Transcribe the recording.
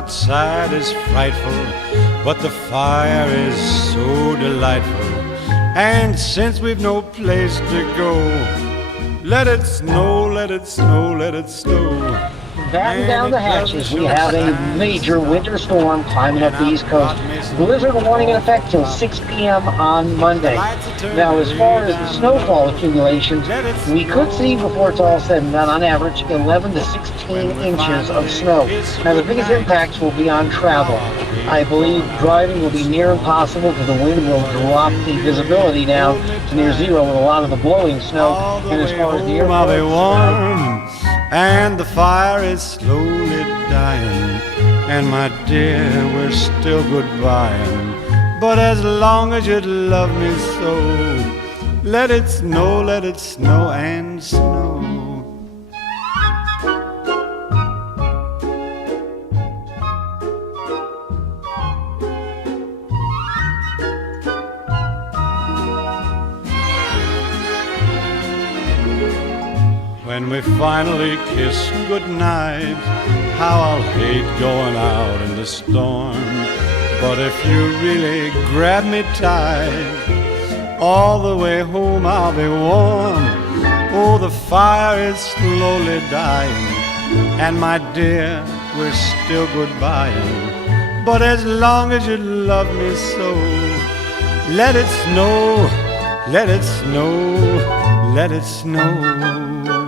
outside is frightful, but the fire is so delightful. And since we've no place to go, let it snow, let it snow, let it snow. Batten down the hatches. We have a major winter storm climbing up the East Coast. Blizzard warning in effect till 6 p.m. on Monday. Now, as far as the snowfall accumulations, we could see, before it's all said and done, on average, 11 to 16 inches of snow. Now, the biggest impacts will be on travel. I believe driving will be near impossible because the wind will drop the visibility down to near zero with a lot of the blowing snow. And as far as the warm, and the fire is slowly dying, and my dear, we're still goodbying. But as long as you love me so, let it snow and snow. When we finally kiss goodnight, how I'll hate going out in the storm. But if you really grab me tight, all the way home I'll be warm. Oh, the fire is slowly dying, and my dear, we're still goodbying. But as long as you love me so, let it snow, let it snow, let it snow.